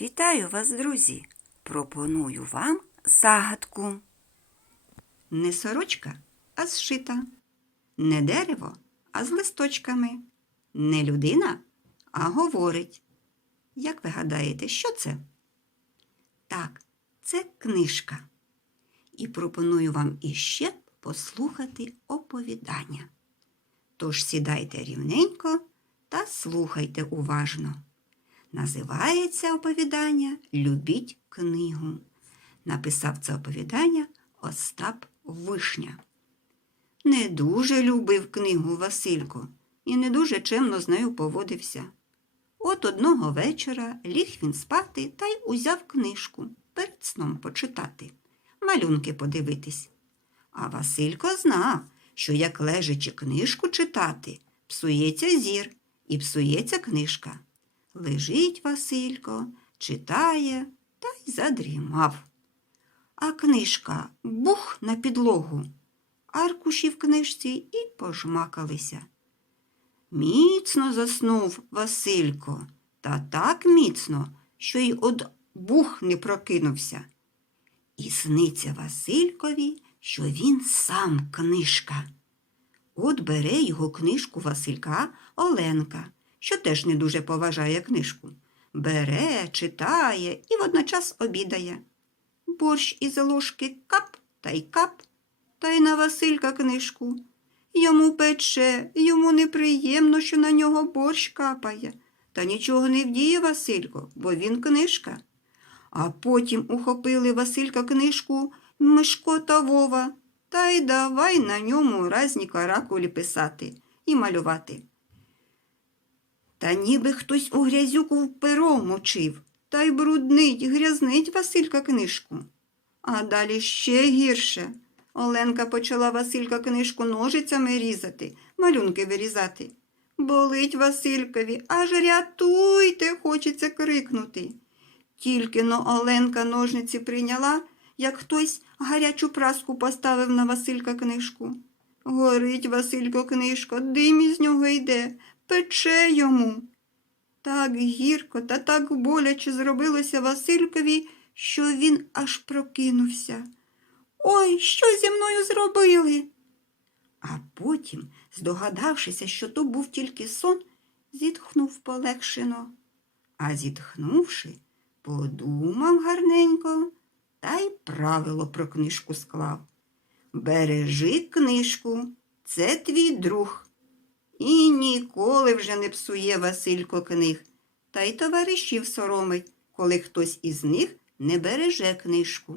Вітаю вас, друзі! Пропоную вам загадку. Не сорочка, а зшита. Не дерево, а з листочками. Не людина, а говорить. Як ви гадаєте, що це? Так, це книжка. І пропоную вам іще послухати оповідання. Тож сідайте рівненько та слухайте уважно. Називається оповідання Любіть книгу. Написав це оповідання Остап Вишня. Не дуже любив книгу Василько і не дуже чемно з нею поводився. От одного вечора ліг він спати та й узяв книжку перед сном почитати, малюнки подивитись. А Василько знав, що як лежачи книжку читати, псується зір і псується книжка. Лежить Василько, читає та й задрімав. А книжка бух на підлогу, аркуші в книжці і пожмакалися. Міцно заснув Василько, та так міцно, що й од бух не прокинувся. І сниться Василькові, що він сам книжка. От бере його книжку Василька Оленка, що теж не дуже поважає книжку. Бере, читає і водночас обідає. Борщ із ложки кап та й кап, та й на Василька книжку. Йому пече, йому неприємно, що на нього борщ капає. Та нічого не вдіє Василько, бо він книжка. А потім ухопили Василька книжку Мишко та Вова, та й давай на ньому разні каракулі писати і малювати. Та ніби хтось у грязюку в перо мочив, та й бруднить, грязнить Василька книжку. А далі ще гірше. Оленка почала Василька книжку ножицями різати, малюнки вирізати. Болить Василькові, аж рятуйте, хочеться крикнути. Тільки но Оленка ножниці прийняла, як хтось гарячу праску поставив на Василька книжку. Горить Василько книжка, дим із нього йде, пече йому. Так гірко та так боляче зробилося Василькові, що він аж прокинувся. Ой, що зі мною зробили? А потім, здогадавшися, що то був тільки сон, зітхнув полегшено. А зітхнувши, подумав гарненько та й правило про книжку склав. Бережи книжку, це твій друг. І ніколи вже не псує Василько книг, та й товаришів соромить, коли хтось із них не береже книжку.